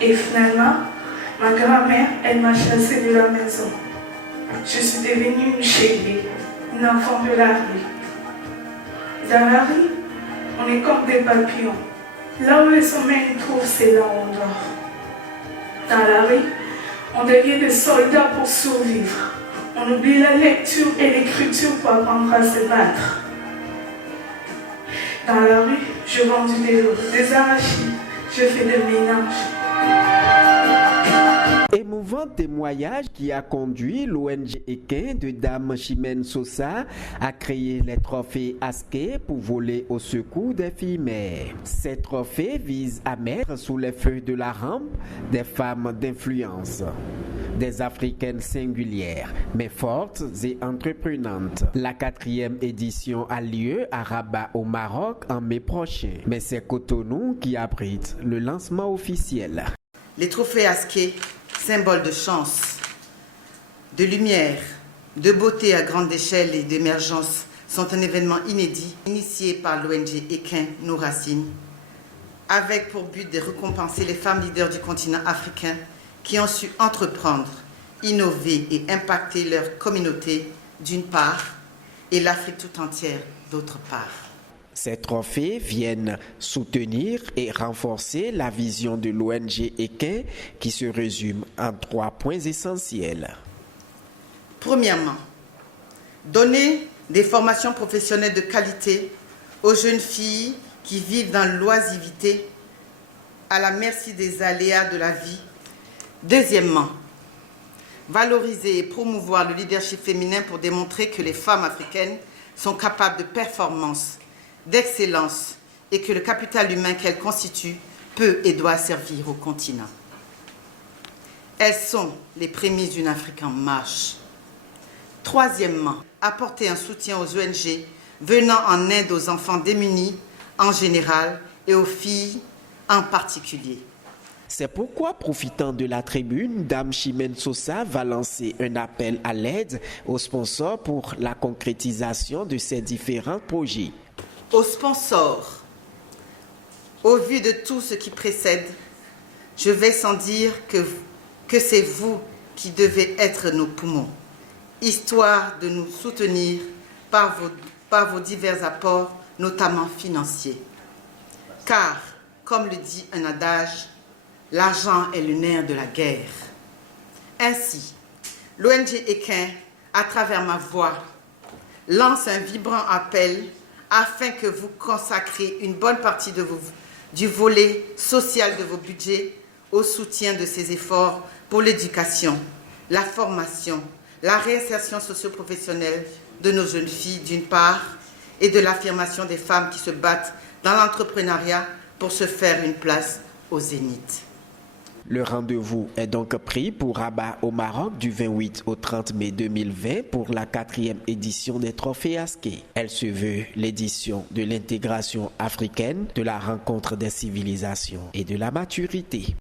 Et finalement, ma grand-mère, elle m'a chassée de la maison. Je suis devenue une chérie, une enfant de la rue. Dans la rue, on est comme des papillons. Là où le sommeil nous trouve, c'est là où on dort. Dans la rue, on devient des soldats pour survivre. On oublie la lecture et l'écriture pour apprendre à se battre. Dans la rue, je vends du vélo, des arachides, je fais des ménages. Émouvant témoignage qui a conduit l'ONG Ekin de Dame Chimène Sosa à créer les trophées Aské pour voler au secours des filles mères. Ces trophées visent à mettre sous les feux de la rampe des femmes d'influence, des Africaines singulières, mais fortes et entreprenantes. La 4e édition a lieu à Rabat au Maroc en mai prochain, mais c'est Cotonou qui abrite le lancement officiel. Les trophées Aské, symbole de chance, de lumière, de beauté à grande échelle et d'émergence, sont un événement inédit initié par l'ONG Ekin Nos Racines, avec pour but de récompenser les femmes leaders du continent africain qui ont su entreprendre, innover et impacter leur communauté d'une part et l'Afrique tout entière d'autre part. Ces trophées viennent soutenir et renforcer la vision de l'ONG Ekin qui se résume en 3 points essentiels. Premièrement, donner des formations professionnelles de qualité aux jeunes filles qui vivent dans l'oisiveté à la merci des aléas de la vie. Deuxièmement, valoriser et promouvoir le leadership féminin pour démontrer que les femmes africaines sont capables de performance, d'excellence et que le capital humain qu'elles constituent peut et doit servir au continent. Elles sont les prémices d'une Afrique en marche. Troisièmement, apporter un soutien aux ONG venant en aide aux enfants démunis en général et aux filles en particulier. C'est pourquoi, profitant de la tribune, Dame Chimène Sosa va lancer un appel à l'aide aux sponsors pour la concrétisation de ces différents projets. Aux sponsors, au vu de tout ce qui précède, je vais sans dire que c'est vous qui devez être nos poumons, histoire de nous soutenir par vos divers apports, notamment financiers. Car, comme le dit un adage, l'argent est le nerf de la guerre. Ainsi, l'ONG Ekin, à travers ma voix, lance un vibrant appel afin que vous consacriez une bonne partie du volet social de vos budgets au soutien de ces efforts pour l'éducation, la formation, la réinsertion socio-professionnelle de nos jeunes filles d'une part et de l'affirmation des femmes qui se battent dans l'entrepreneuriat pour se faire une place au zénith. Le rendez-vous est donc pris pour Rabat au Maroc du 28 au 30 mai 2020 pour la 4e édition des trophées Aské. Elle se veut l'édition de l'intégration africaine, de la rencontre des civilisations et de la maturité.